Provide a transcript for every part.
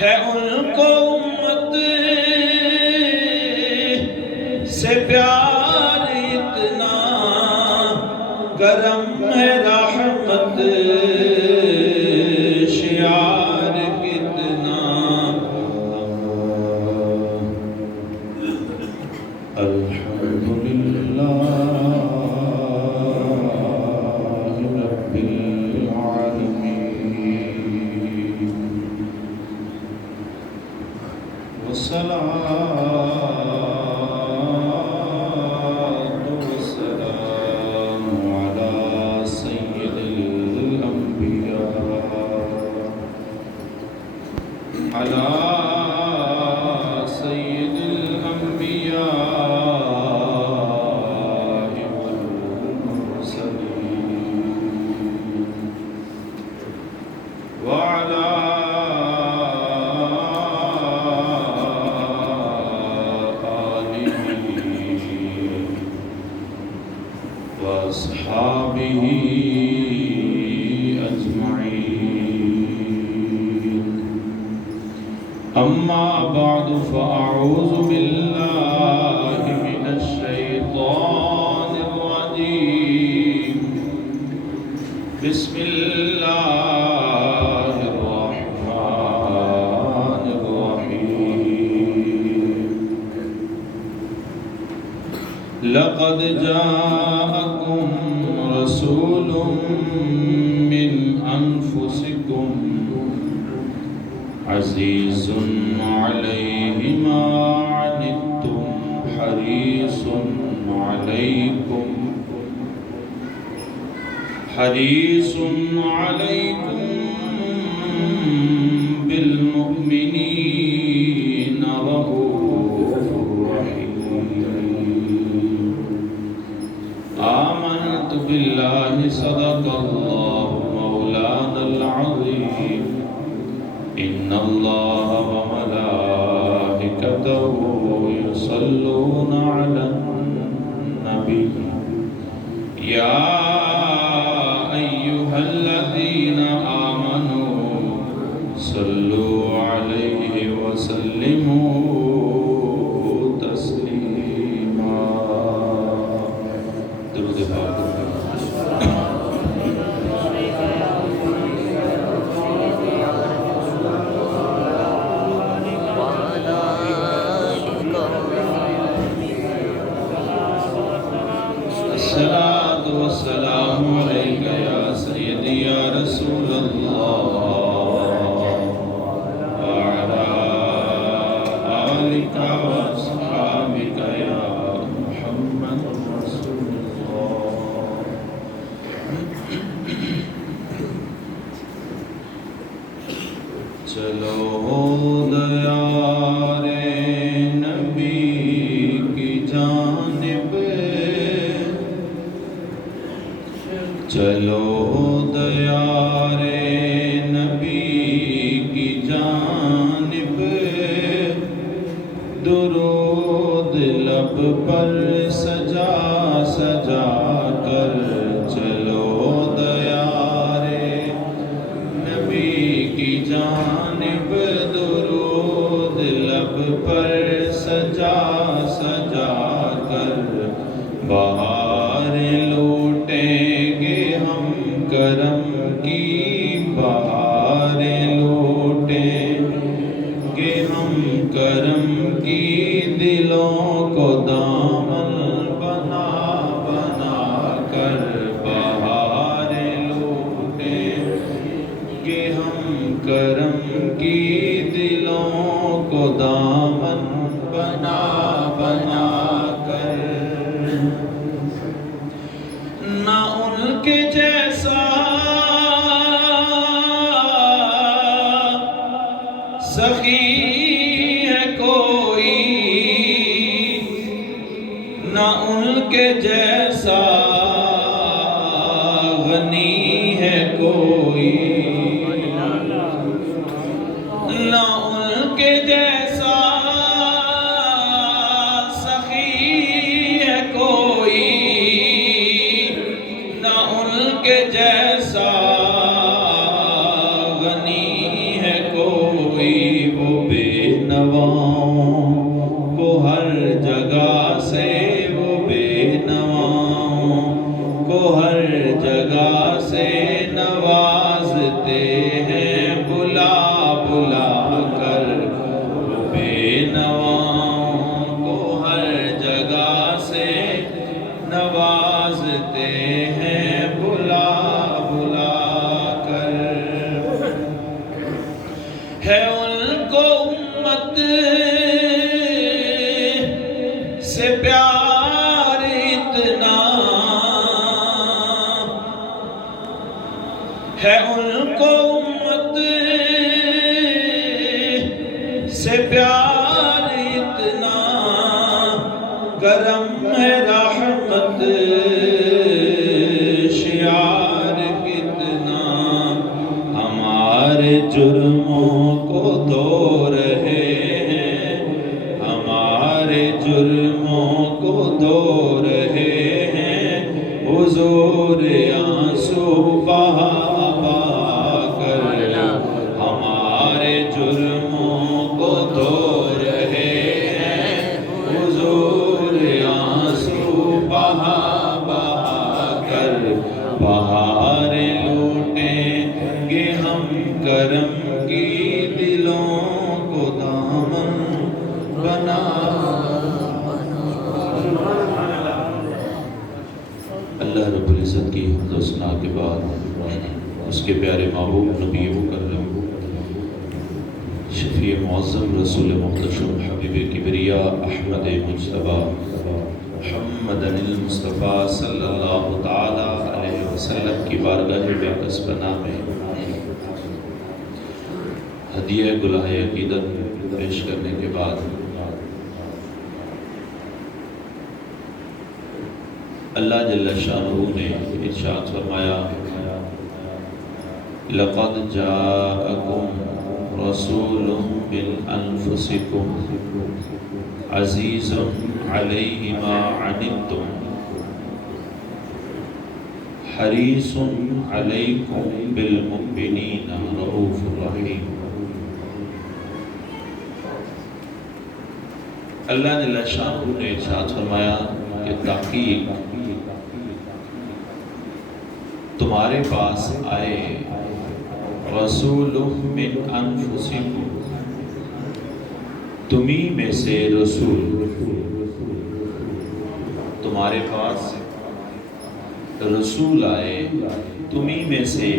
ہے ان کو امت سے پیار اتنا، کرم ہے رحمت شعار کتنا۔ الحمدللہ رب العالمین، والصلاة والسلام على سید الانبیاء، على سید الانبیاء والمرسلین، وعلى وأصحابه أجمعين، أما بعد فأعوذ بالله من الشيطان الرجيم، بسم الله الرحمن الرحيم۔ لقد جاءكم رسول من أنفسكم عزيز عليه ما عنتم حريص عليكم بالمؤمنين رؤوف رحيم۔ آمنت بالله صدق الله مولانا العظيم، إن الله وملائكته يصلون على النبي، يا أيها الذين آمنوا صلوا عليه وسلموا تسليما۔ درود پاک۔ الصلاة والسلام عليك يا سيدي يا رسول الله، وعلى آلك وأصحابك يا محمد رسول الله۔ چلو دیار نبی کی جانب، چلو دیار نبی کی جانب، درود لب پر سجا سجا کر، چلو دیار نبی کی جانب، درود لب پر سجا سجا کر، بہار لوٹیں گے ہم کرم کی، بہار لوٹیں گے ہم کرم کی، دلوں کو دامن بنا بنا کر، بہار لوٹیں گے ہم کرم کی، دلوں کو دامن بنا بنا کر۔ نہ ان کے جیسا سخی ہے کوئی، نہ ان کے جیسا غنی ہے کوئی، نہ ان کے جیسا سخی ہے کوئی، نہ ان کے جیسا غنی ہے کوئی، نواؤں کو ہر جگہ سے، وہ بے نواؤں کو ہر جگہ سے نوازتے ہیں بلا بلا کر، وہ بے نواؤں کو ہر جگہ سے نوازتے ہیں بلا بلا کر۔ ہے ان کو امت سے پیار اتنا، ہے ان کو امت سے پیار اتنا، کرم ہے رحمت شعار کتنا، ہمارے جرموں کو دھو رہے ہیں، ہمارے جرموں کو دھو رہے ہیں، حضور آنسو بہا بہا کر، ہمارے جرموں کو دھو رہے ہیں، حضور آنسو بہا بہا کر، بہار لوٹیں گے ہم کرم کی، دلوں کو دامن بنا۔ اللہ رب العزت کی حمد و ثنا کے بعد اس کے پیارے محبوب نبی مکرم شفیع معظم رسول محتشم حبیب کبریا احمد مجتبی محمد المصطفیٰ صلی اللہ تعالی علیہ وسلم کی بارگاہ بےکس پناہ میں ہدیہ گلہ عقیدت پیش کرنے کے بعد اللہ جل شانہ نے ارشاد فرمایا، لَقَدْ جَاءَكُمْ رَسُولٌ مِّنْ أَنفُسِكُمْ عَزِيزٌ عَلَيْهِ مَا عَنِتُّمْ حَرِيصٌ عَلَيْكُمْ بِالْمُؤْمِنِينَ رَءُوفٌ رَحِيمٌ۔ اللہ جل شانہ نے ارشاد فرمایا کہ تحقیق تمہارے پاس آئے رسول من انفسکم، تمہیں میں سے رسول، تمہارے پاس رسول آئے تمہیں میں سے،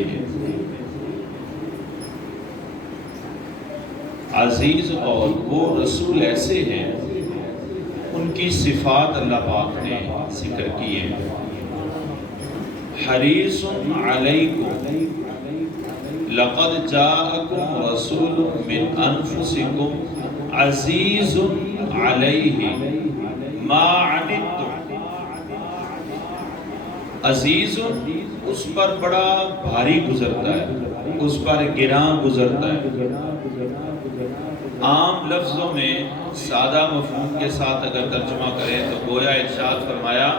عزیز، اور وہ رسول ایسے ہیں ان کی صفات اللہ پاک نے ذکر کی ہے، حریص علیکم، لقد جاءکم رسول من انفسکم عزیز علیہ ما عنتم، عزیز اس پر بڑا بھاری گزرتا ہے، اس پر گراں گزرتا ہے۔ عام لفظوں میں سادہ مفہوم کے ساتھ اگر ترجمہ کریں تو گویا ارشاد فرمایا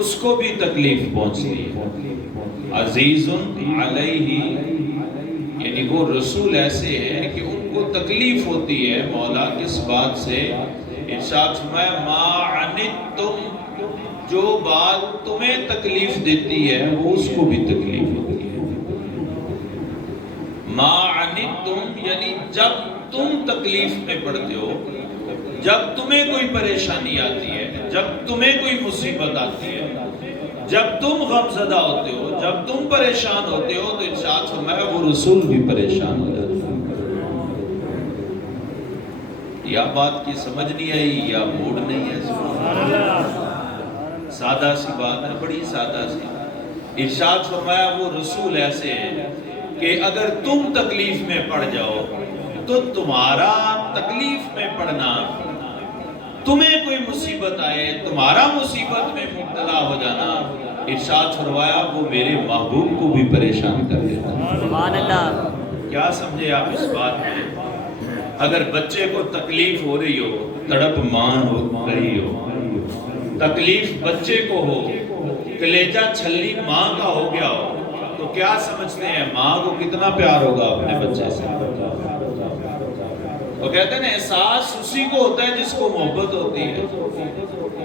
اس کو بھی تکلیف پہنچتی ہے، عزیز علیہ، یعنی وہ رسول ایسے ہیں کہ ان کو تکلیف ہوتی ہے مولا کس بات سے، ارشاد فرمایا ما عنتم، جو بات تمہیں تکلیف دیتی ہے وہ اس کو بھی تکلیف ہوتی ہے۔ ما عنتم یعنی جب تم تکلیف میں پڑتے ہو، جب تمہیں کوئی پریشانی آتی ہے، جب تمہیں کوئی مصیبت آتی ہے، جب تم غمزدہ ہوتے ہو، جب تم پریشان ہوتے ہو، تو ارشاد فرمایا وہ رسول بھی پریشان ہو جاتا ہے۔ یا بات کی سمجھ نہیں آئی یا موڈ نہیں ہے، سادہ سی بات ہے، بڑی سادہ سی۔ ارشاد فرمایا وہ رسول ایسے ہیں کہ اگر تم تکلیف میں پڑ جاؤ تو تمہارا تکلیف میں پڑنا، تمہیں کوئی مصیبت آئے، تمہارا مصیبت میں مبتلا ہو جانا، ارشاد فرمایا وہ میرے محبوب کو بھی پریشان کر دیتا ہے۔ سبحان اللہ۔ کیا سمجھے آپ اس بات میں؟ اگر بچے کو تکلیف ہو رہی ہو، تڑپ ماں ہو رہی ہو، تکلیف بچے کو ہو، کلیجہ چھلی ماں کا ہو گیا ہو، تو کیا سمجھتے ہیں ماں کو کتنا پیار ہوگا اپنے بچے سے؟ وہ کہتے ہیں نا احساس اسی کو ہوتا ہے جس کو محبت ہوتی ہے.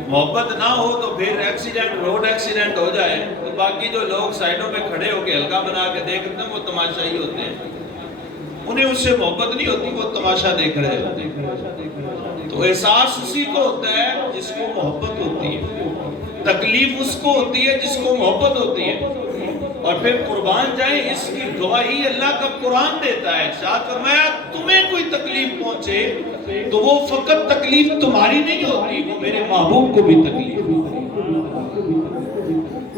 محبت نہ ہو تو پھر ایکسیڈنٹ، روڈ ایکسیڈنٹ ہو جائے تو باقی جو لوگ سائیڈوں پہ کھڑے ہو کے ہلکا بنا کے دیکھتے ہیں وہ تماشائی ہوتے ہیں. انہیں اس سے محبت نہیں ہوتی، وہ تماشا دیکھ رہے ہوتے ہیں. تو احساس اسی کو ہوتا ہے جس کو محبت ہوتی ہے، تکلیف اس کو ہوتی ہے جس کو محبت ہوتی ہے. اور پھر قربان جائیں اس کی گواہی اللہ کا قرآن دیتا ہے. ارشاد فرمایا تمہیں کوئی تکلیف پہنچے تو وہ فقط تکلیف تمہاری نہیں ہوتی، وہ میرے محبوب کو بھی تکلیف ہوتی ہے.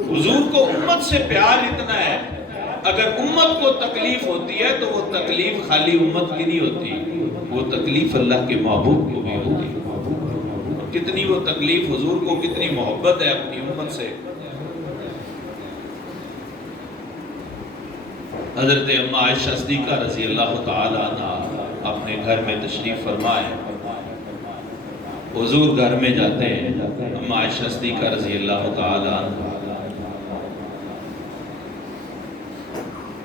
حضور کو امت سے پیار اتنا ہے، اگر امت کو تکلیف ہوتی ہے تو وہ تکلیف خالی امت کی نہیں ہوتی، وہ تکلیف اللہ کے محبوب کو بھی ہوتی ہے. کتنی وہ تکلیف حضور کو، کتنی محبت ہے اپنی امت سے. حضرت اماں عائشہ صدیقہ رضی اللہ تعالی عنہ اپنے گھر میں تشریف فرمائے. حضور گھر میں جاتے ہیں، اماں عائشہ صدیقہ رضی اللہ تعالی عنہ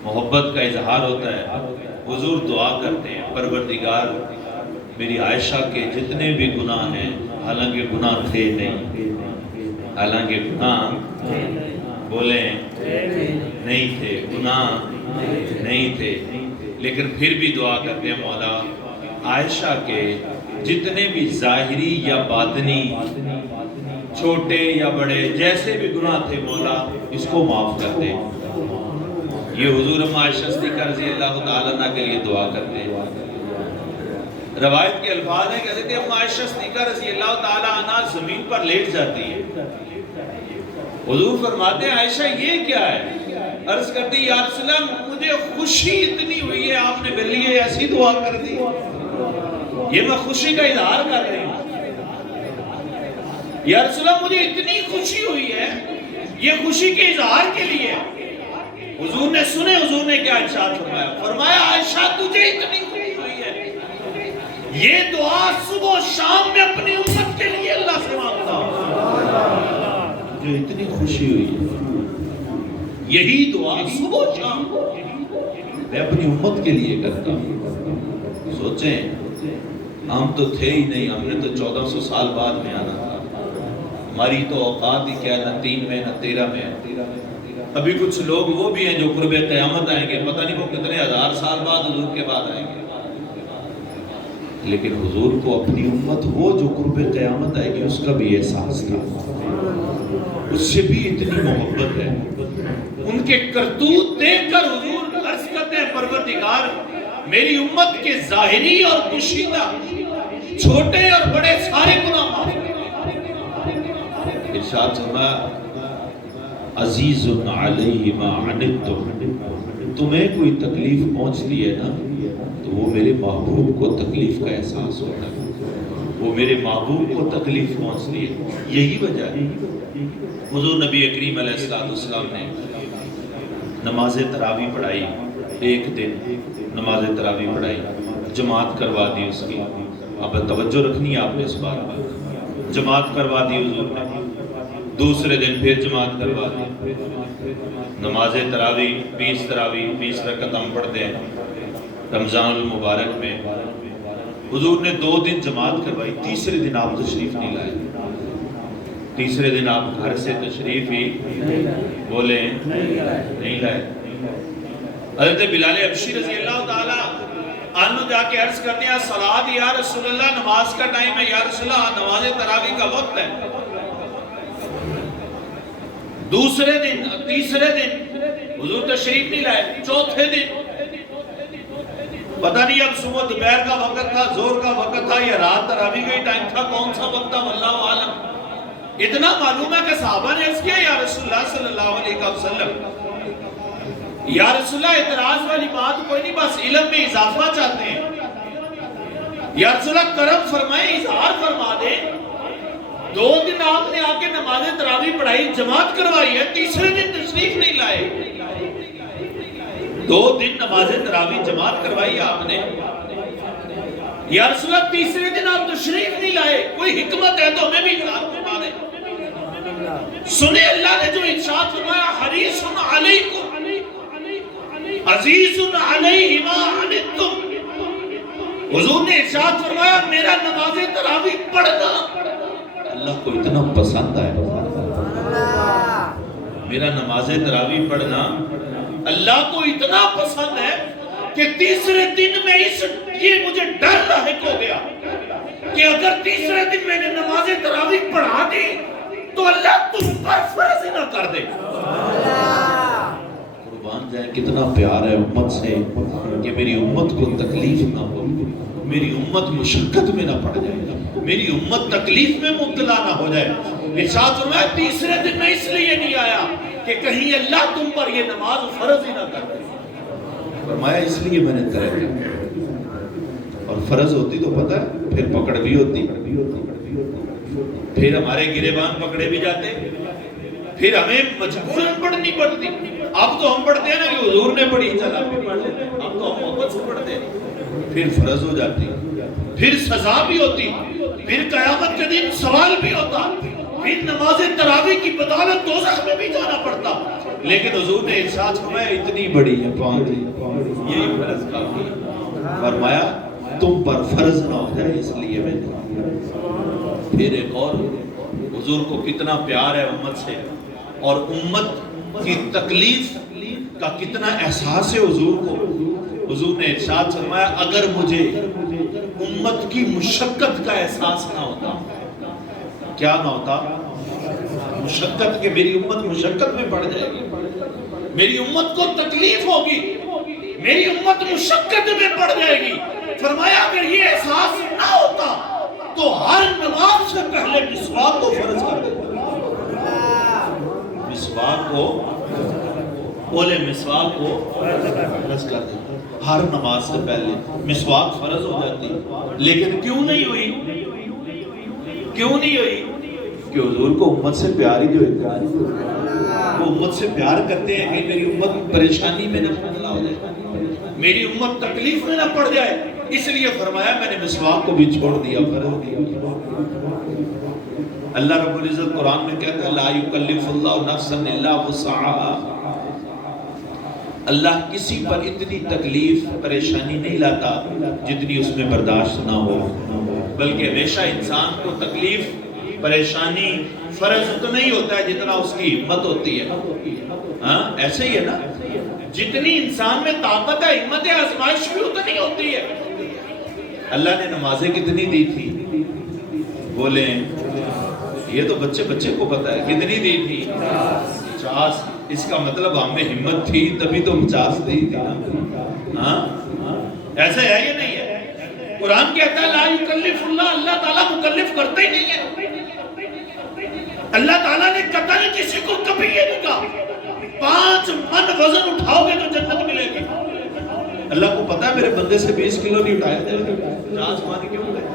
محبت کا اظہار ہوتا ہے. حضور دعا کرتے ہیں پروردگار میری عائشہ کے جتنے بھی گناہ ہیں، حالانکہ گناہ تھے نہیں، حالانکہ گناہ بولیں نہیں تھے، گناہ نہیں تھے، لیکن پھر بھی دعا کرتے ہیں مولا عائشہ کے جتنے بھی ظاہری یا باطنی، چھوٹے یا بڑے جیسے بھی گناہ تھے مولا اس کو معاف کر دے. یہ حضور اماں عائشہ صدیقہ رضی اللہ تعالیٰ عنہ کے لیے دعا کرتے ہیں. روایت کے الفاظ ہیں کہتے تھے اماں عائشہ صدیقہ رضی اللہ تعالیٰ عنہ زمین پر لیٹ جاتی ہے. حضور فرماتے ہیں عائشہ یہ کیا ہے؟ عرض کرتی یا رسول اللہ مجھے خوشی اتنی ہوئی ہے، آپ نے میرے لیے ایسی دعا کر دی، یہ میں خوشی کا اظہار کر رہی ہوں. یا رسول اللہ مجھے اتنی خوشی ہوئی ہے، یہ خوشی کے اظہار کے لیے. حضور نے سنے، حضور نے کیا ارشاد فرمایا؟ فرمایا عائشہ تجھے اتنی خوشی ہوئی ہے، یہ دعا صبح و شام میں اپنی امت کے لیے اللہ سے مانگتا ہوں. مجھے اتنی خوشی ہوئی ہے، یہی دعا صبح و شام میں اپنی امت کے لیے کرتا ہوں. سوچیں ہم تو تھے ہی نہیں، ہم نے تو 1400 سال بعد میں آنا تھا. ہماری تو اوقات ہی کیا، نہ 3 میں نہ 13 میں. ابھی کچھ لوگ وہ بھی ہیں جو قرب قیامت آئیں گے، پتہ نہیں وہ کتنے ہزار سال بعد حضور کے بعد آئیں گے. لیکن حضور کو اپنی امت وہ جو قرب قیامت آئے گی اس کا بھی احساس تھا، اس سے بھی اتنی محبت ہے. ان کے کرتوت دیکھ کر حضور عرض کرتے ہیں پروردگار میری امت کے ظاہری اور پوشیدہ چھوٹے اور بڑے سارے گناہ معاف کر. ارشاد فرمایا عزیز علیہ ما عنتم، تمہیں کوئی تکلیف پہنچتی ہے نا تو وہ میرے محبوب کو تکلیف کا احساس ہوتا ہے، وہ میرے محبوب کو تکلیف پہنچتی ہے. یہی وجہ ہے حضور نبی کریم علیہ السلام نے نماز تراویح پڑھائی. ایک دن نماز تراویح پڑھائی، جماعت کروا دی اس کی. اب توجہ رکھنی ہے آپ نے اس بات پر، جماعت کروا دی حضور نے. دوسرے دن پھر جماعت کروا دی. نماز تراویح 20 رکعت ہم پڑھتے ہیں رمضان المبارک میں. حضور نے 2 دن جماعت کروائی، تیسرے دن آپ تشریف نہیں لائے. تیسرے دن آپ گھر سے تشریف ہی بولے نہیں لائے. حضرت بلال حبشی رضی اللہ تعالیٰ عنہ جا کے عرض کرتے ہیں صلاۃ یا رسول اللہ، نماز کا ٹائم ہے یا رسول اللہ، نماز تراویح کا وقت ہے. دوسرے دن، تیسرے دن حضور تشریف نہیں لائے. چوتھے دن پتہ نہیں اب صبح دوپہر کا وقت تھا، زور کا وقت تھا یا رات تراویح کا ٹائم تھا، کون سا وقت تھا واللہ عالم. اتنا معلوم ہے کہ صحابہ نے عرض کیا یا رسول اللہ صلی اللہ علیہ وسلم، یا رسول اللہ اعتراض والی بات کوئی نہیں، بس علم میں اضافہ چاہتے ہیں. یا رسول اللہ کرم فرمائیں، اظہار فرما دیں. 2 دن آپ نے آ کے نماز تراویح پڑھائی، جماعت کروائی ہے، تیسرے دن تشریف نہیں لائے. 2 دن نماز تراویح جماعت کروائی آپ نے، یا رسول اللہ تیسرے دن آپ تشریف نہیں لائے. کوئی حکمت ہے تو ہمیں بھی اظہار فرما دیں. سنے اللہ نے جو ارشاد فرمایا حریص علیکم عزیز علیہ ما عنتم، حضور نے ارشاد فرمایا میرا نماز تراویح پڑھنا اللہ کو اتنا پسند ہے، میرا نماز تراویح پڑھنا اللہ کو اتنا پسند ہے کہ تیسرے دن میں یہ مجھے ڈر لاحق ہو گیا کہ اگر تیسرے دن میں نے نماز تراویح پڑھا دی تو اللہ تم پر فرض نہ کر دے۔ قربان جائے کتنا پیار ہے امت سے کہ میری امت کو تکلیف نہ ہو، میری امت مشقت میں نہ پڑ جائے، میری امت تکلیف میں مبتلا نہ ہو جائے۔ ارشاد فرمایا تیسرے دن میں اس لیے نہیں آیا کہ کہیں اللہ تم پر یہ نماز فرض ہی نہ کر دے، فرمایا اس لیے میں نے طے کیا، اور فرض ہوتی تو پتہ ہے پھر پکڑ بھی ہوتی، پھر ہمارے گریبان پکڑے بھی جاتے، پھر ہمیں مجبوراً پڑھنی پڑتی۔ اب تو ہم پڑھتے ہیں نا کہ حضور نے پڑھی چل ہم بھی پڑھ لیتے ہیں، اب تو ہم محبت سے پڑھتے ہیں، پھر فرض ہو جاتی، پھر سزا بھی ہوتی، پھر قیامت کے دن سوال بھی ہوتا، پھر نماز تراویح کی بدولت دوزخ میں بھی جانا پڑتا۔ لیکن حضور نے ارشاد فرمایا اتنی بڑی ہے پانچ، یہی فرض کافی ہے، فرمایا تم پر فرض نہ ہو جائے اس لیے میں نے۔ پھر ایک اور حضور کو کتنا پیار ہے امت سے، اور امت کی تکلیف کا کتنا احساس ہے حضور کو۔ حضور نے ارشاد فرمایا اگر مجھے امت کی مشقت کا احساس نہ ہوتا، کیا نہ ہوتا؟ مشقت، کہ میری امت مشقت میں پڑ جائے گی، میری امت کو تکلیف ہوگی، میری امت مشقت میں پڑ جائے گی۔ فرمایا اگر یہ احساس نہ ہوتا تو ہر نماز سے پہلے مسواک کو فرض کر دیتا، مسواک کو، بولے مسواک کو فرض کر دیتا، ہر نماز سے پہلے مسواک فرض ہو جاتی۔ لیکن کیوں نہیں ہوئی؟ کیوں نہیں ہوئی؟ کہ حضور کو امت سے پیار ہی جو ہے، وہ امت سے پیار کرتے ہیں کہ میری امت پریشانی میں نہ مبتلا ہو جائے، میری امت تکلیف میں نہ پڑ جائے، اس لیے فرمایا میں نے مسواک کو بھی چھوڑ دیا، فرض دیا۔ اللہ رب العزت قرآن میں کہتا ہے لا یکلف اللہ نفسا الا وسعها، اللہ کسی پر اتنی تکلیف پریشانی نہیں لاتا جتنی اس میں برداشت نہ ہو، بلکہ ہمیشہ انسان کو تکلیف پریشانی فرض اتنا ہی ہوتا ہے جتنا اس کی ہمت ہوتی ہے۔ ہاں ایسے ہی ہے نا، جتنی انسان میں طاقت ہے ہمت ہے آزمائش بھی اتنی ہوتی ہے۔ اللہ نے نمازیں کتنی دی تھی؟ بولیں، یہ تو بچے بچے کو پتا ہے کتنی دی تھی؟ 50۔ اس کا مطلب ہم میں ہمت تھی تبھی تو 50 دی تھی نا۔ ہاں ایسا ہے یا نہیں ہے؟ قرآن کہتا ہے لا یکلف اللہ، اللہ تعالیٰ مکلف کرتا ہی نہیں ہے۔ اللہ تعالیٰ نے قتل کسی کو کبھی یہ نہیں کہا 5 من وزن اٹھاؤ گے تو جنت ملے گی۔ اللہ کو پتا ہے میرے بندے سے 20 کلو نہیں اٹھایا جائے گا، 50 مان کیوں گئے؟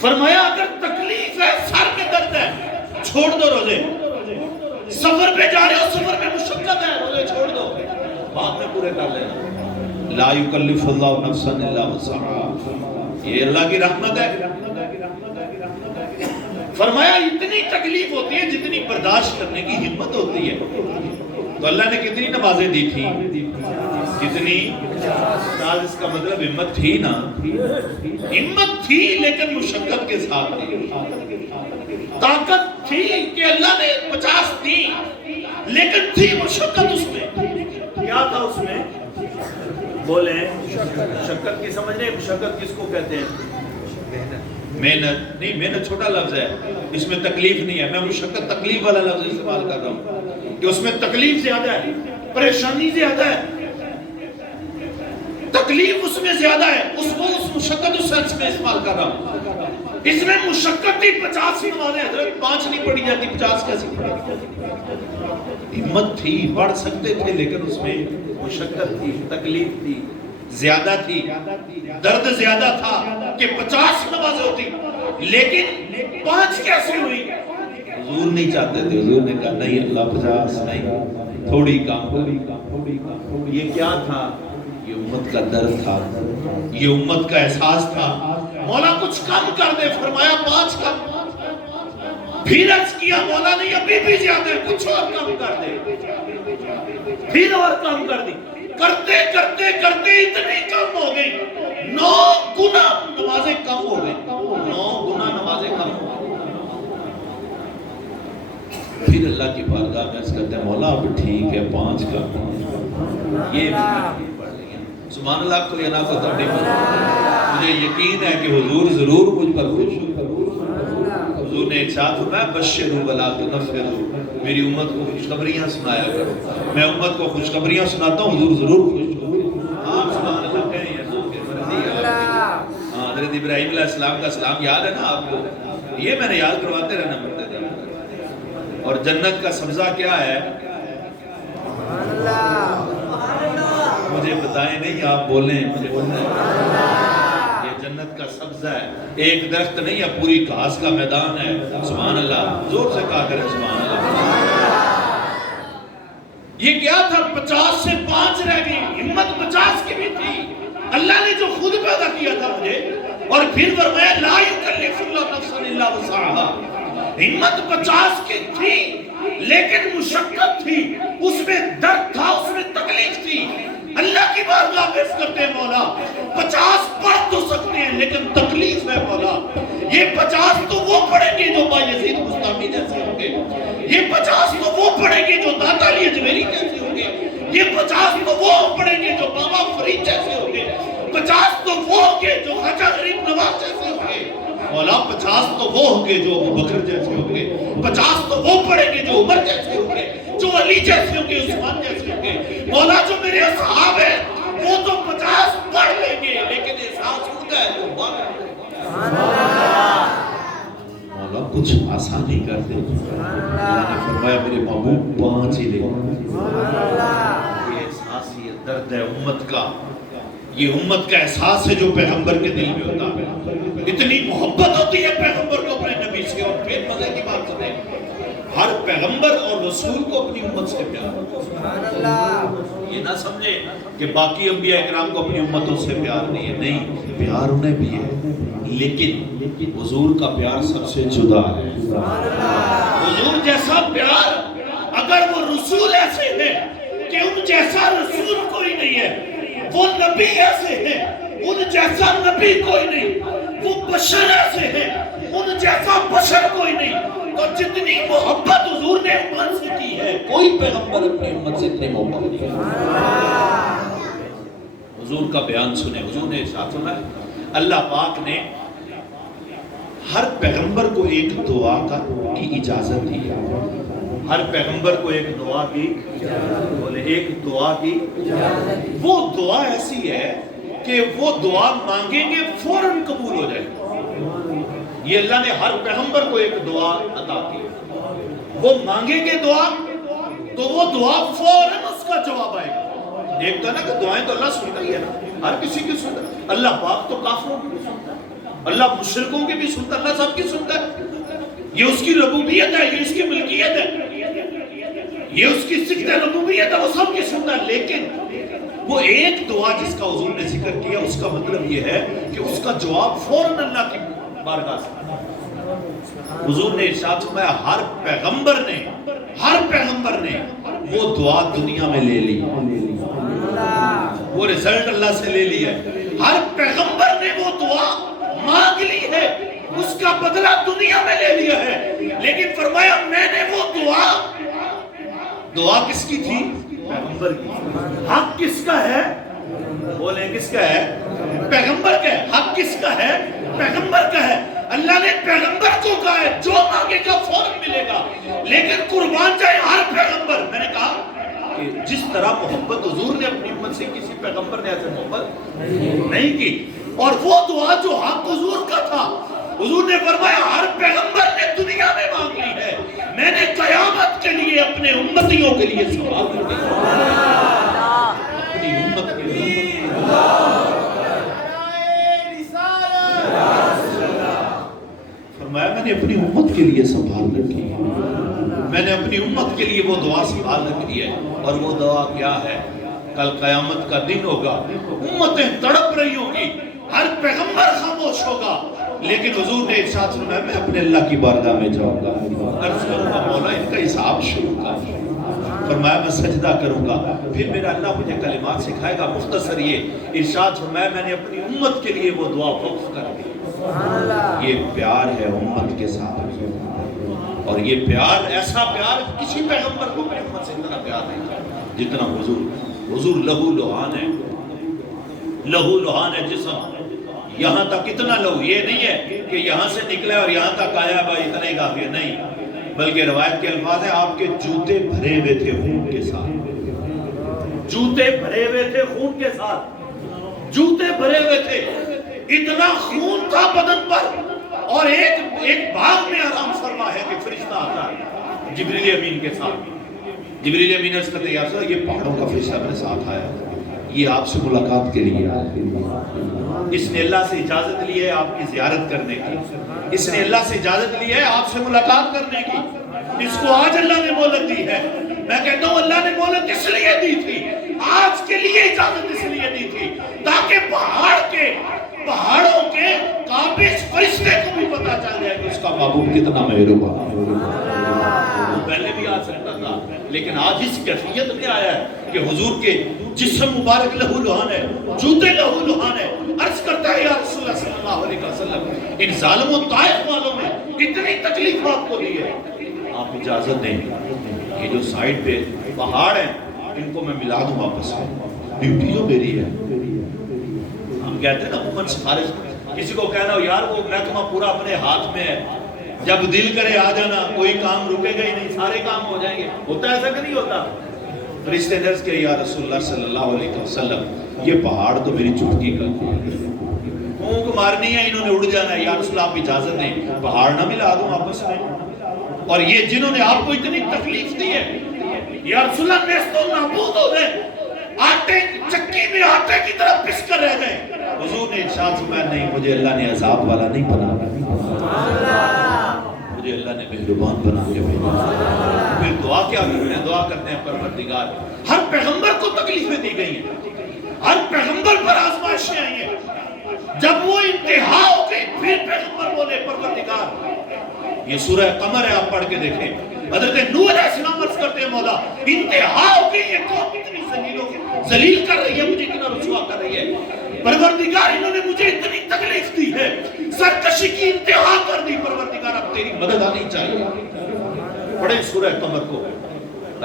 فرمایا اگر تکلیف ہے، سر میں درد ہے، چھوڑ دو روزے۔ سفر پہ جا رہے ہو، سفر میں مشقت ہے، روزے چھوڑ دو، بعد میں پورے کر لینا۔ لا یکلف اللہ نفسا الا وسعها، یہ اللہ کی رحمت ہے۔ فرمایا اتنی تکلیف ہوتی ہے جتنی برداشت کرنے کی ہمت ہوتی ہے۔ تو اللہ نے کتنی نمازیں دی تھی؟ کتنی؟ آج اس کا مطلب ہمت تھی نا، ہمت تھی لیکن مشقت کے ساتھ تھی۔ طاقت تھی کہ اللہ نے 50 دی، لیکن تھی مشقت اس میں۔ کیا تھا اس میں؟ بولیں، مشقت کی سمجھ رہے ہیں؟ مشقت کس کو کہتے ہیں؟ محنت نہیں، محنت چھوٹا لفظ ہے، اس میں تکلیف نہیں ہے۔ میں مشقت تکلیف والا لفظ استعمال کر رہا ہوں کہ اس میں تکلیف زیادہ ہے، پریشانی زیادہ ہے، تکلیف اس میں زیادہ ہے، اس کو اس مشقت اس سینس میں استعمال کر رہا ہوں۔ اس میں مشقت تھی 50 نمازیں، حضرت 5 نہیں پڑھی جاتی، 50 کیسی پڑھی؟ ہمت تھی، پڑھ سکتے تھے، لیکن اس میں مشقت تھی، تکلیف تھی، زیادہ تھی، درد زیادہ تھا کہ 50 نمازیں ہوتی، لیکن 5 کیسے ہوئی؟ حضور نہیں چاہتے تھے، حضور نے کہا نہیں اللہ 50 نہیں، تھوڑی کام۔ یہ کیا تھا؟ یہ امت کا درد تھا، یہ امت کا احساس تھا۔ مولا کچھ کم کر دے، فرمایا 5 کم۔ پھر عرض کیا مولا نہیں ابھی بھی زیادہ ہے، کچھ اور کم کر دے۔ پھر اور کم کر دی، کرتے کرتے کرتے اتنی کم ہو گئی، 9 گنا نمازیں کم ہو گئی، 9 گنا نمازیں کم ہو گئی۔ پھر اللہ کی بارگاہ میں عرض کرتے ہیں مولا اب ٹھیک ہے 5 کر دو، یہ پڑھ لیا۔ سبحان اللہ کو یہ نہ کو تبدیل، مجھے یقین ہے کہ حضور ضرور مجھ پر خوش ہو۔ حضور نے ارشاد فرمایا بشروا ولا تنفروا، میری امت کو خوشخبریاں سنایا کرو، میں امت کو خوشخبریاں سناتا ہوں، حضور ضرور خوش ہو۔ آپ سبحان اللہ کہیں حضرت ابراہیم علیہ السلام کا سلام یاد ہے نا آپ کو، یہ میں نے یاد کرواتے رہنا پڑتا ہے۔ اور جنت کا سبزہ کیا ہے مجھے بتائیں نہیں، آپ بولیں مجھے بولیں۔ یہ جنت کا سبزہ ہے، ایک درخت نہیں ہے، پوری گھاس کا میدان ہے۔ سبحان اللہ، زور سے کہا کریں سبحان اللہ۔ یہ کیا تھا؟ 50 سے 5 رہ گئی، ہمت 50 کی بھی تھی۔ اللہ نے جو خود پیدا کیا تھا مجھے، اور پھر فرمایا لا یکلف اللہ نفسا الا وسعها، ہمت 50 کی تھی لیکن مشقت تھی، اس میں درد تھا، اس میں تکلیف تھی۔ اللہ کی بارگاہ میں کرتے ہیں مولا 50 پڑھ تو سکتے ہیں لیکن تکلیف ہے مولا، یہ 50 تو وہ پڑھیں گے جو بایزید بستامی جیسے ہوں گے، یہ 50 تو وہ پڑھیں گے جو داتا علی اجمیری جیسے ہوں گے، یہ 50 تو وہ پڑھیں گے جو بابا فرید جیسے ہوں گے، 50 تو وہ ہوں گے جو خواجہ غریب نواز جیسے ہوں گے مولا، 50 تو وہ ہوں گے جو ابو بکر جیسے ہوں گے، 50 تو وہ پڑھیں گے جو عمر جیسے ہوں گے، جو علی جیسے ہوں گے، عثمان جیسے ہوں گے مولا، جو میرے اصحاب ہیں وہ تو 50 پڑھ لیں گے لیکن احساس ہوتا ہے جو مولا کچھ آسانی کر دے۔ اللہ نے فرمایا میرے محبوب 5 ہی لے، یہ احساس، یہ درد ہے امت کا، یہ امت کا احساس ہے جو پیغمبر کے دل میں ہوتا ہے۔ اتنی محبت ہوتی ہے پیغمبر کو اپنے نبی سے، اور پھر مزے کی بات سنیں، ہر پیغمبر اور رسول کو اپنی امت سے پیار ہوتا ہے۔ یہ نہ سمجھے کہ باقی انبیاء اکرام کو اپنی امتوں سے پیار نہیں ہے، نہیں، پیار انہیں بھی ہے، لیکن حضور کا پیار سب سے جدا ہے۔ حضور جیسا پیار اگر وہ رسول ایسے ہیں کہ ان جیسا رسول کوئی نہیں ہے، وہ نبی ایسے ہیں ان جیسا نبی کوئی نہیں، وہ بشر ایسے ہیں ان جیسا بشر کوئی نہیں، تو جتنی محبت حضور نے امت سے کی ہے کوئی پیغمبر اپنی امت سے اتنی محبت کی۔ حضور کا بیان سنیں، حضور نے ارشاد فرمایا، اللہ پاک نے ہر پیغمبر کو ایک دعا کی اجازت دی ہے، ہر پیغمبر کو ایک دعا کی، بولے ایک دعا کی، وہ دعا ایسی ہے کہ وہ دعا مانگیں گے فوراً قبول ہو جائے گی۔ یہ اللہ نے ہر پیغمبر کو ایک دعا عطا کی، وہ مانگیں گے دعا تو وہ دعا فوراً اس کا جواب آئے گا۔ ایک تو نا کہ دعائیں تو اللہ سنتا ہی ہے نا، ہر کسی کی سنتا ہے، اللہ پاک تو کافروں کی بھی سنتا ہے، اللہ مشرکوں کی بھی سنتا ہے، اللہ سب کی سنتا ہے، یہ اس کی ربوبیت ہے، یہ اس کی ملکیت ہے، یہ اس کی صفت ربوبیت ہے، وہ سب کی سنتا ہے، لیکن وہ ایک دعا جس کا حضور نے ذکر کیا اس کا مطلب یہ ہے کہ اس کا جواب فوراً اللہ کی بارگاہ سے۔ حضور نے ارشاد فرمایا ہر پیغمبر نے وہ دعا دنیا میں لے لی، وہ رزلٹ اللہ سے لے لی ہے، ہر پیغمبر نے وہ دعا مانگ لی ہے، اس کا بدلہ دنیا میں لے لیا ہے، لیکن فرمایا میں نے وہ دعا کس کی تھی؟ پیغمبر کی۔ حق کس کا ہے؟ بولیں کس کا ہے؟ پیغمبر کا ہے۔ حق کس کا ہے؟ پیغمبر کا ہے۔ اللہ نے پیغمبر کو کہا ہے جو مانگے گا فوراً ملے گا، لیکن قربان جائے ہر پیغمبر۔ میں نے کہا کہ جس طرح محبت حضور نے اپنی امت سے کسی پیغمبر نے ایسے محبت نہیں کی، اور وہ دعا جو حق حضور کا تھا حضور نے فرمایا ہر پیغمبر نے دنیا میں مانگ لی ہے، میں نے قیامت کے لیے اپنے امتیوں کے لیے سوال کر اپنی امت کے لیے فرمایا میں نے اپنی امت کے لیے سنبھال رکھی ہے، میں نے اپنی امت کے لیے وہ دعا سنبھال رکھی ہے، اور وہ دعا کیا ہے؟ کل قیامت کا دن ہوگا، امتیں تڑپ رہی ہوں گی، ہر پیغمبر خاموش ہوگا، لیکن حضور نے ارشاد فرمایا میں اپنے اللہ کی بارگاہ میں جاؤں گا، عرض کروں گا مولا ان کا حساب شروع کر، فرمایا میں سجدہ کروں گا، پھر میرا اللہ مجھے کلمات سکھائے گا۔ مختصر یہ ارشاد فرمایا میں نے اپنی امت کے لیے وہ دعا وقف کر دی۔ یہ پیار ہے امت کے ساتھ، اور یہ پیار ایسا پیار کسی پیغمبر کو اپنی امت سے اتنا پیار نہیں تھا جتنا حضور لہو لہان ہے، لہو لہان ہے جسم، یہاں تک اتنا لہو، یہ نہیں ہے کہ یہاں سے نکلے اور یہاں تک آیا بھائی اتنا ہی کافی ہے، نہیں، بلکہ روایت کے الفاظ ہیں آپ کے جوتے بھرے ہوئے تھے خون کے ساتھ، جوتے بھرے ہوئے تھے خون کے ساتھ، جوتے بھرے ہوئے تھے، اتنا خون تھا بدن پر، اور ایک باغ میں آرام فرما ہے کہ فرشتہ آتا ہے جبریل امین کے ساتھ۔ جبریل امین عرض کرتے یا رسول اللہ یہ پہاڑوں کا فرشتہ میرے ساتھ آیا، یہ آپ سے ملاقات کے لیے، اس نے اللہ سے اجازت لی ہے آپ کی زیارت کرنے کی، اس نے اللہ سے اجازت لی ہے آپ سے ملاقات کرنے کی، اس کو آج اللہ نے مہلت دی ہے۔ میں کہتا ہوں اللہ نے مہلت اس لیے دی تھی، آج کے لیے اجازت اس لیے دی تھی تاکہ پہاڑوں کے قابض فرشتے کو بھی پتا چل جائے کہ اس کا محبوب کتنا مہربان ہے۔ پہلے بھی آ سکتا تھا لیکن آج اس کیفیت میں آیا ہے کہ حضور کے جسم مبارک لہو لہان ہے، جوتے لہو لہان ہے۔ عرض کرتا ہے یا رسول اللہ صلی اللہ علیہ وسلم ان ظالم و طائف والوں نے اتنی تکلیف آپ کو دی ہے، آپ اجازت دیں یہ جو سائڈ پہ پہاڑ ہیں ان کو میں ملا دوں واپس میں، ڈیوٹی جو میری ہے۔ ہم کہتے ہیں نا حکومت سفارش، کسی کو کہنا ہو یار وہ محکمہ پورا اپنے ہاتھ میں ہے، جب دل کرے آ جانا کوئی کام رکے گا ہی نہیں، سارے کام ہو جائیں گے، ہوتا ایسا کہ نہیں ہوتا؟ فرشتے نے عرض کیا یا رسول اللہ صلی اللہ علیہ وسلم یہ پہاڑ تو میری چٹکی کا اونک مارنی ہے، انہوں نے اڑ جانا ہے، یا رسول اللہ آپ اجازت دیں پہاڑ نہ ملا دوں آپس میں، اور یہ جنہوں نے آپ کو اتنی تکلیف دی ہے یا رسول اللہ نیست و نابود ہو گئے، آٹے چکی میں آٹے کی طرح پس کر رہ گئے۔ حضور نے ارشاد فرمایا نہیں مجھے اللہ نے عذاب والا نہیں بنا، مجھے اللہ نے مہربان بنا کے بھیجا۔ پھر دعا کیا کرتے ہیں؟ دعا کرتے ہیں پروردگار ہر پیغمبر کو تکلیفیں دی گئی ہیں، ہر پیغمبر پر آزمائشیں آئی ہیں، جب وہ انتہا ہو گئی پھر پیغمبر بولے پروردگار، یہ سورہ قمر ہے آپ پڑھ کے دیکھیں، حضرت نوح علیہ السلام عرض کرتے ہیں مولا انتہا ہو گئی یہ قوم اتنی ذلیل کر رہی ہے، مجھے اتنا رسوا کر رہی ہے، پروردگار انہوں نے مجھے اتنی تکلیف دی ہے، سرکشی کی انتہا کر دی، پروردگار اب تیری مدد آنی چاہیے۔ پڑھیں سورہ قمر کو،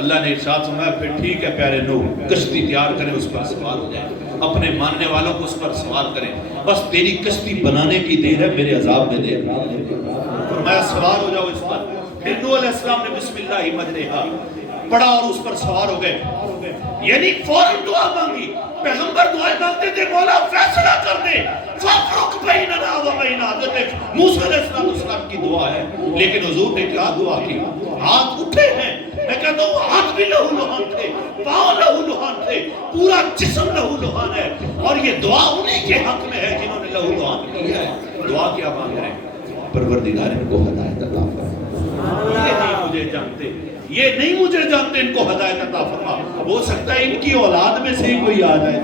اللہ نے ارشاد فرمایا پھر ٹھیک ہے پیارے نوح کشتی تیار کریں اس پر سوار ہو جائیں، اپنے ماننے والوں کو اس پر سوار کریں، بس تیری کشتی بنانے کی دیر ہے میرے عذاب میں دیر، فرمایا سوار ہو جاؤ اس پر۔ پھر نوح علیہ السلام نے بسم اللہ مجریہا پڑھا اور اس پر سوار ہو گئے، یعنی فوراً دعا مانگی، پیغمبر دعائیں مانگتے تھے مولا فیصلہ کر دے، فَفْرُقْ بَيْنَنَا وَبَيْنَ حضرت موسیٰ علیہ السلام کی دعا ہے، لیکن حضور نے کیا دعا کی؟ ہاتھ اٹھے ہیں، میں کہتا ہوں ہاتھ بھی لہو لہان تھے، پاؤں لہو لہان تھے، پورا جسم لہو لہان ہے، اور یہ دعا انہی کے حق میں ہے جنہوں نے لہو لہان کیا ہے۔ دعا کیا مانگ رہے ہیں؟ پروردگار ان کو ہدایت عطا فرما، یہ نہیں مجھے جانتے، یہ نہیں مجھے جانتے، ان کو ہدایت عطا فرما، ہو سکتا ہے ان کی اولاد میں سے ہی کوئی آ جائے۔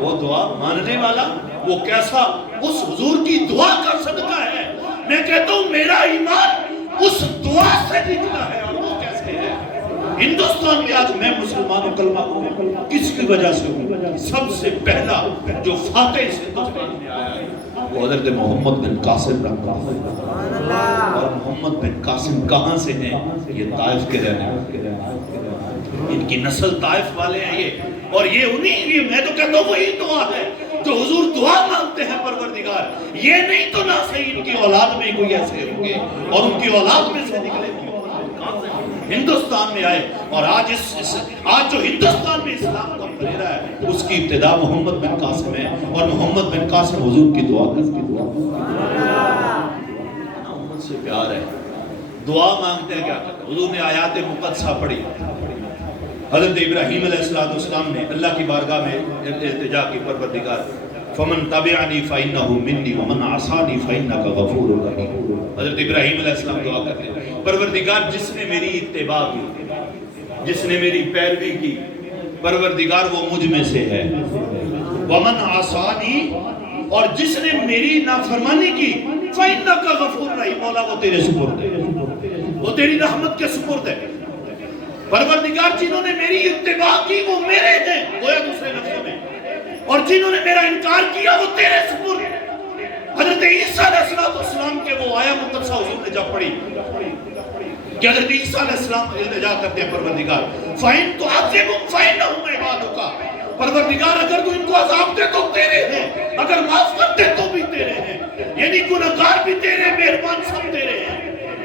وہ دعا ماننے والا وہ کیسا اس حضور کی دعا کا صدقہ ہے، میں کہتا ہوں میرا ایمان اس دعا سے نکلا ہے، اور وہ کیسے ہے؟ ہندوستان میں آج میں مسلمانوں کلمہ کو کس کی وجہ سے ہوں؟ سب سے پہلا جو فاتح اس ہندوستان میں آیا ہے وہ حضرت محمد بن قاسم رحمہ اللہ، اور محمد بن قاسم کہاں سے ہیں؟ یہ طائف کے رہنے والے، ان کی نسل طائف والے ہیں یہ، اور یہ انہی، میں تو کہتا ہوں وہی دعا ہے جو حضور دعا مانگتے ہیں پروردگار، یہ نہیں تو نہ صحیح ان کی اولاد میں کوئی ایسے ہوں گے اور ان کی اولاد میں سے نکلے ہندوستان میں آئے، اور آج جو ہندوستان میں اسلام کا پھیرا ہے اس کی ابتدا محمد بن قاسم ہے، اور محمد بن قاسم حضور کی دعا کرتے ہیں، محمد سے پیار ہے، دعا مانگتے ہیں، کیا کرتے ہیں؟ حضور نے آیات مقدسہ پڑھی، حضرت ابراہیم علیہ السلام نے اللہ کی بارگاہ میں التجا کی، پروردگار فمن تبعنی فإنہ منی ومن عصانی فإنک غفور رحیم۔ حضرت ابراہیم علیہ السلام دعا کرتے ہیں پروردگار جس نے میری اتباع کی، جس نے میری پیروی کی، پروردگار وہ مجھ میں سے ہے، ومن عصانی اور جس نے میری نافرمانی کی، فإنک غفور رحیم، مولا وہ تیرے سپرد ہے، وہ تیری رحمت کے سپرد ہے۔ پروردگار جنہوں نے میری اتباع کی وہ میرے ہیں، گویا دوسرے لفظوں میں، اور جنہوں نے میرا انکار کیا وہ تیرے سپرد۔ حضرت عیسیٰ علیہ السلام کے وہ آیا مقدسہ حضور نے جب پڑھی کہ حضرت عیسیٰ علیہ السلام التجا کرتے ہیں پروردگار فَإِن تُعَذِّبْهُمْ فَإِنَّهُمْ عِبَادُكَ، پروردگار اگر تو ان کو عذاب دے تو تیرے ہیں، اگر معاف کرتے تو بھی تیرے ہیں، یعنی گنہگار بھی تیرے، مہربان سب تیرے ہیں۔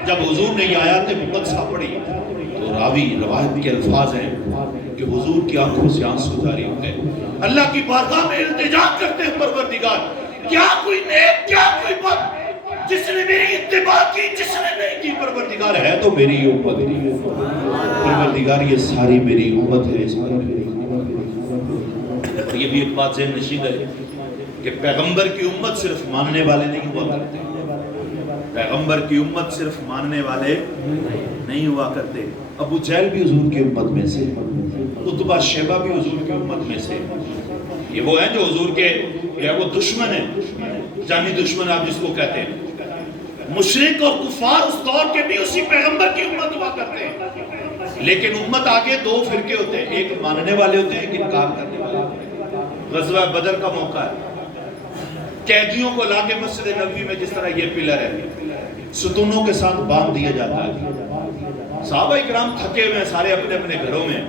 جب حضور نے یہ آیات مقدسہ پڑھی تو راوی روایت کے الفاظ ہیں کہ حضور کی آنکھوں سے آنسو جاری ہو گئے، اللہ کی بارگاہ میں التجا کرتے ہیں پروردگار کیا کوئی نیک، کیا کوئی بد جس نے میری اتباع کی، جس نے نہیں کی، پروردگار ہے تو میری امت، پروردگار یہ ساری میری امت ہے۔ اور یہ بھی ایک بات ذہن نشین ہے کہ پیغمبر کی امت صرف ماننے والے نہیں ہوا کرتے، پیغمبر کی امت صرف ماننے والے نہیں ہوا کرتے۔ ابو جہل بھی حضور کی امت میں سے، عتبہ شیبہ بھی حضور کی امت میں سے، یہ وہ ہیں جو حضور کے یا وہ دشمن ہیں، جانی دشمن آپ جس کو کہتے ہیں۔ مشرک اور کفار اس دور کے بھی اسی پیغمبر کی امت ہوا کرتے ہیں، لیکن امت آگے دو فرقے ہوتے ہیں، ایک ماننے والے ہوتے ہیں، ایک انکار کرنے والے ہوتے ہیں۔ غزوہ بدر کا موقع ہے، قیدیوں کو لا کے مسجد نبوی میں جس طرح یہ پلر ہے ستونوں کے ساتھ باندھ دیا جاتا ہے، صحابہ اکرام تھکے ہوئے ہیں سارے اپنے اپنے گھروں میں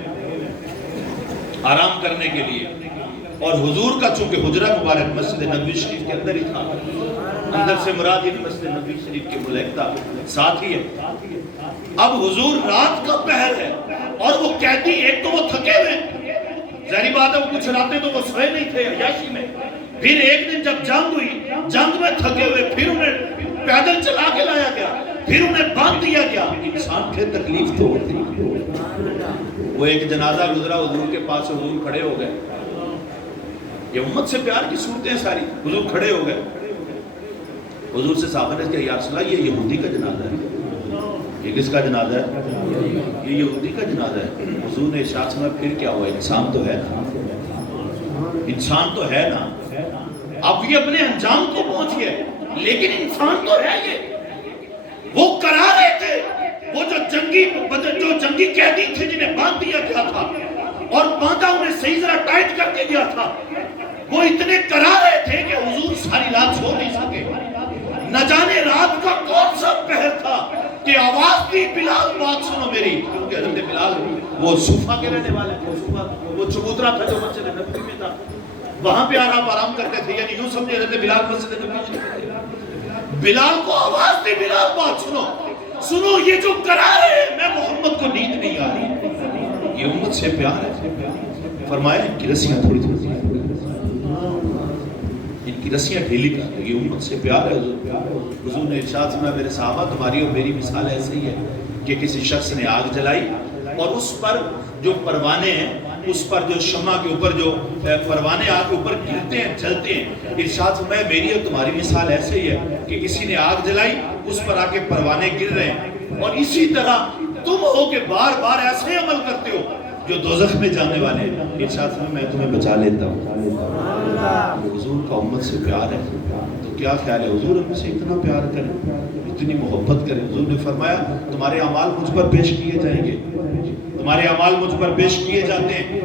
آرام کرنے کے لیے، اور حضور کا چونکہ حجرہ مبارک مسجد نبوی شریف کے اندر ہی تھا، اندر سے مراد یہ مسجد نبوی شریف کے ملک تھا، ساتھ ہی ہے۔ اب حضور رات کا پہر ہے اور وہ قیدی ایک تو وہ تھکے ہوئے، ظاہری بات ہے وہ کچھ راتیں تو وہ سوئے نہیں تھے عیاشی میں، پھر ایک دن جب جنگ ہوئی، جنگ میں تھکے ہوئے، پھر انہیں پیدل چلا کے لایا گیا، پھر انہیں باندھ دیا گیا۔ انسان کے تکلیف تو ہوتی ہے۔ وہ ایک جنازہ گزرا حضور کے پاس، حضور کھڑے ہو گئے، یہ امت سے پیار کی صورتیں ساری، حضور کھڑے ہو گئے، حضور سے صحابہ نے کہا یا رسول اللہ یہ یہودی کا جنازہ ہے۔ یہ کس کا جنازہ ہے؟ یہ یہودی کا جنازہ ہے۔ حضور نے ارشاد فرمایا پھر کیا ہوا، انسان تو ہے نا، انسان تو ہے نا۔ اب یہ اپنے انجام کو پہنچ گئے لیکن انسان تو ہے یہ۔ وہ کرا رہے تھے، وہ جو جنگی قیدی تھے جنہیں باندھ دیا گیا تھا اور باندھا انہیں صحیح ذرا ٹائٹ کر کے گیا تھا، وہ اتنے کرا رہے تھے کہ حضور ساری رات سو نہیں سکے۔ نہ جانے رات کا کون سا پہر تھا کہ آواز دی بلال بات سنو میری، کیونکہ حضرت بلال وہ صوفہ کے رہنے والے تھے، وہ چبوترا تھا جو مسجد نبوی میں تھا، وہاں پہ آرام کرتے تھے، یعنی یوں سمجھے حضرت بلال مسجد نبوی میں، بلال کو آواز دی بلال بات سنو، سنو یہ جو کرا رہے ہیں، میں محمد کو نیند نہیں آ رہی، یہ امت سے پیار ہے۔ فرمایا ان کی رسیاں تھوڑی تھوڑی، ان کی رسیاں ڈھیلی کر دیں، یہ امت سے پیار ہے۔ حضور نے ارشاد فرمایا میرے صحابہ تمہاری اور میری مثال ایسے ہی ہے کہ کسی شخص نے آگ جلائی اور اس پر جو پروانے ہیں، اس پر جو شمع کے اوپر جو پروانے آگ کے اوپر گرتے ہیں، جلتے ہیں، ارشاد فرمایا میری اور تمہاری مثال ایسے ہی ہے کہ کسی نے آگ جلائی، اس پر آ کے پروانے گر رہے ہیں، اور اسی طرح تم ہو کہ بار بار ایسے عمل کرتے ہو جو دوزخ میں جانے والے ہیں۔ ارشاد فرمایا میں تمہیں بچا لیتا ہوں۔ حضور کا امت سے پیار ہے تو کیا خیال ہے، حضور ہم سے اتنا پیار کریں، اتنی محبت کریں۔ حضور نے فرمایا تمہارے اعمال مجھ پر پیش کیے جائیں گے، تمہارے اعمال مجھ پر پیش کیے جاتے ہیں۔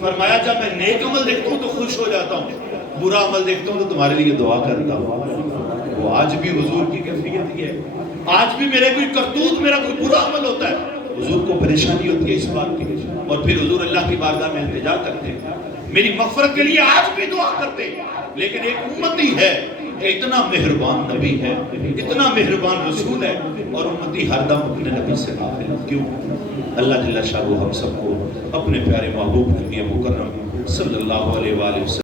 فرمایا جب میں نیک عمل دیکھتا ہوں تو خوش ہو جاتا ہوں، برا عمل دیکھتا ہوں تو تمہارے لیے دعا کرتا ہوں۔ وہ آج بھی حضور کی کیفیت یہ ہے، آج بھی میرے کوئی کرتوت، میرا کوئی برا عمل ہوتا ہے، حضور کو پریشانی ہوتی ہے اس بات کی، اور پھر حضور اللہ کی بارگاہ میں التجا کرتے ہیں، میری مغفرت کے لیے آج بھی دعا کرتے ہیں۔ لیکن ایک امتی ہے کہ اتنا مہربان نبی ہے، اتنا مہربان رسول ہے، اور امتی ہر دم اپنے نبی سے غافل ہے۔ کیوں؟ اللہ جل شانہ ہم سب کو اپنے پیارے محبوب نبی مکرم صلی اللہ علیہ وآلہ وسلم